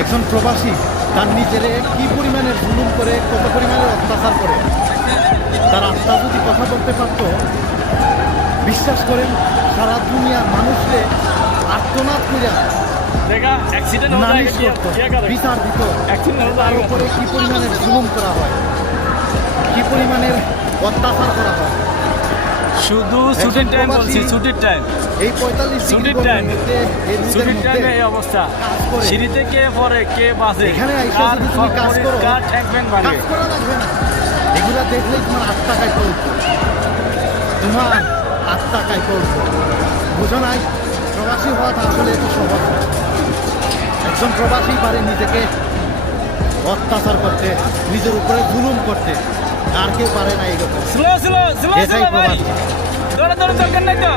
একজন প্রবাসী তার নিজেরে কি পরিমাণের জুলুম করে, কত পরিমাণের অত্যাচার করে, তার আত্মা যদি কথা বলতে পারত, বিশ্বাস করেন সারা দুনিয়ার মানুষকে আর্তনাদ করে নালিশ করতো, বিচার দিত তার উপরে কি পরিমাণের জুলুম করা হয়, কি পরিমাণের অত্যাচার করা হয়। শুধু ছুটির টাইম বলছি, ছুটির টাইম, এই 45 ছুটির টাইম, ছুটির টাইমে এই অবস্থা। সিঁড়িতে কে পড়ে, কে বাজে, এখানে আইসা যদি তুমি কাজ করো, কার ঠেকবেন ভাঙে, কাজ করা লাগবে না, এগুলা দেখলেই তোমার আত্মা কাঁপে উঠবে, তোমার আত্মা কাঁপে উঠবে। বুঝো নাই, প্রবাসী হওয়াটা আসলে এত সহজ না। একজন প্রবাসী পারে নিজেকে অত্যাচার করতে, নিজের উপরে জুলুম করতে, আর কেউ পারে না। এরকম স্লো স্লো স্লো এটাই স্লো ভাই, প্রবাসী। দৌড়ে দৌড়ে দরকার নাই তো।